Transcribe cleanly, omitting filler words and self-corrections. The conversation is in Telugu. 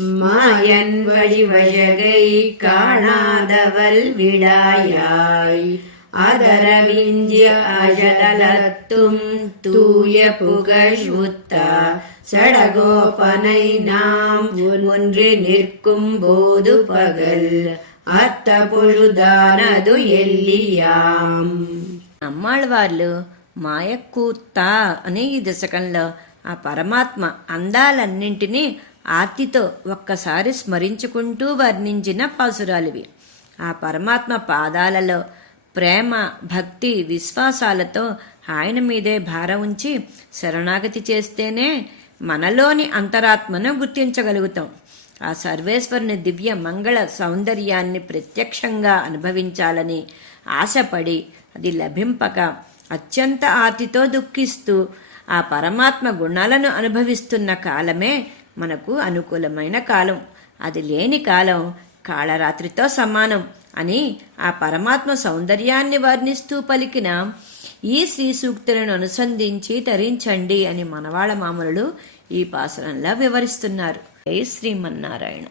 மாயன் வழிவழகை காணாதவள் விடாயாய் ஆதரவிஞ்சிய அஜலத்தும் தூய புகழ்முத்தா சடகோபனை நாம் ஒன்று நிற்கும் போது பகல் అత్త పొழுదానదు ఎల్లియాం. అమ్మాళ్ళవార్లు మాయక్కూత్త అనే ఈ దశకంలో ఆ పరమాత్మ అందాలన్నింటినీ ఆర్తితో ఒక్కసారి స్మరించుకుంటూ వర్ణించిన పాసురాలివి. ఆ పరమాత్మ పాదాలలో ప్రేమ, భక్తి, విశ్వాసాలతో ఆయన మీదే భారం ఉంచి శరణాగతి చేస్తేనే మనలోని అంతరాత్మను గుర్తించగలుగుతాం. ఆ సర్వేశ్వరుని దివ్య మంగళ సౌందర్యాన్ని ప్రత్యక్షంగా అనుభవించాలని ఆశపడి అది లభింపక అత్యంత ఆర్తితో దుఃఖిస్తూ ఆ పరమాత్మ గుణాలను అనుభవిస్తున్న కాలమే మనకు అనుకూలమైన కాలం. అది లేని కాలం కాళరాత్రితో సమానం అని ఆ పరమాత్మ సౌందర్యాన్ని వర్ణిస్తూ పలికిన ఈ శ్రీ సూక్తులను అనుసంధించి తరించండి అని మనవాళ మామూలు ఈ పాసనంలా వివరిస్తున్నారు. జై శ్రీమన్నారాయణ.